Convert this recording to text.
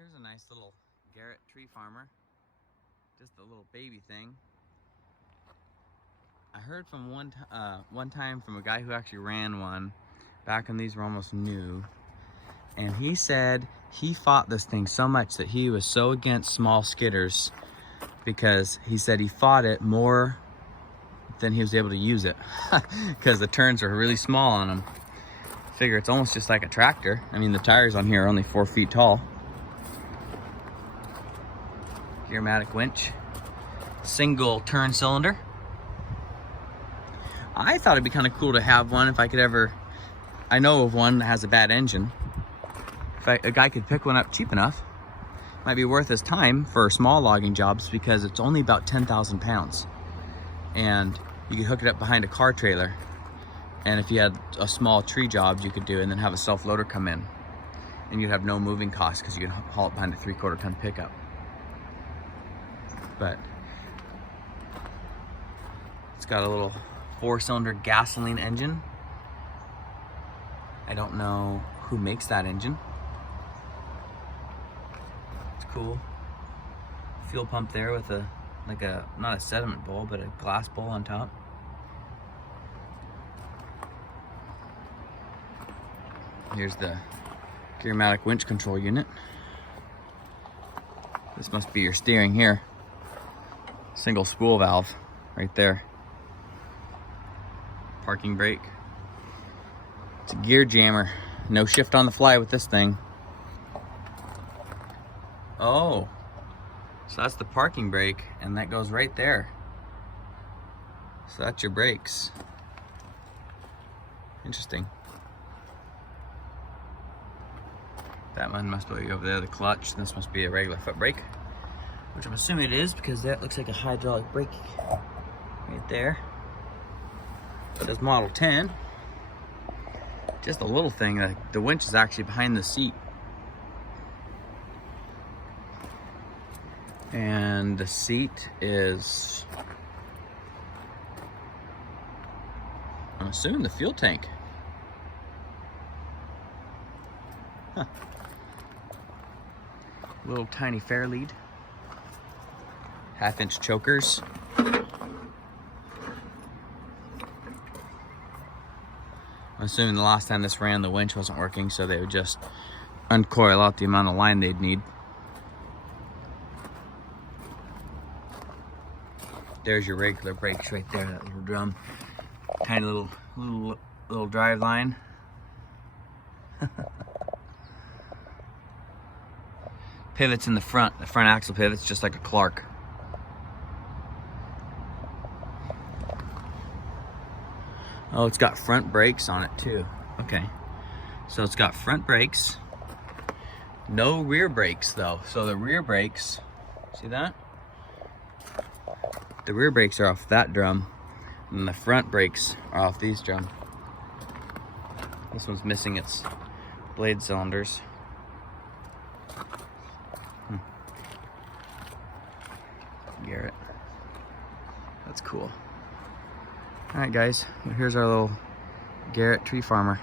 Here's a nice little Garrett tree farmer. Just a little baby thing. I heard from one time from a guy who actually ran one back when these were almost new. And he said he fought this thing so much that he was so against small skidders because he said he fought it more than he was able to use it because the turns are really small on them. Figure it's almost just like a tractor. I mean, the tires on here are only 4 feet tall. Gearmatic winch, single turn cylinder. I thought it'd be kind of cool to have one if I could ever, I know of one that has a bad engine. If a guy could pick one up cheap enough, might be worth his time for small logging jobs because it's only about 10,000 pounds. And you could hook it up behind a car trailer. And if you had a small tree job you could do and then have a self-loader come in. And you'd have no moving costs because you could haul it behind a 3/4 ton pickup. But it's got a little 4-cylinder gasoline engine. I don't know who makes that engine. It's cool. Fuel pump there with a, like a, not a sediment bowl, but a glass bowl on top. Here's the Gearmatic winch control unit. This must be your steering here. Single spool valve right there. Parking brake. It's a gear jammer. No shift on the fly with this thing. Oh, so that's the parking brake and that goes right there. So that's your brakes. Interesting. That one must be over there, the clutch. This must be a regular foot brake, which I'm assuming it is because that looks like a hydraulic brake right there. But this Model 10, just a little thing. The winch is actually behind the seat. And the seat is, I'm assuming, the fuel tank. Huh. Little tiny fair lead. 1/2-inch chokers. I'm assuming the last time this ran, the winch wasn't working, so they would just uncoil out the amount of line they'd need. There's your regular brakes right there, that little drum. Tiny little drive line. Pivots in the front axle pivots, just like a Clark. Oh, it's got front brakes on it too. Okay, so it's got front brakes, no rear brakes though. So the rear brakes, see that? The rear brakes are off that drum, and the front brakes are off these drum. This one's missing its blade cylinders. Garrett. That's cool. Alright guys, here's our little Garrett tree farmer.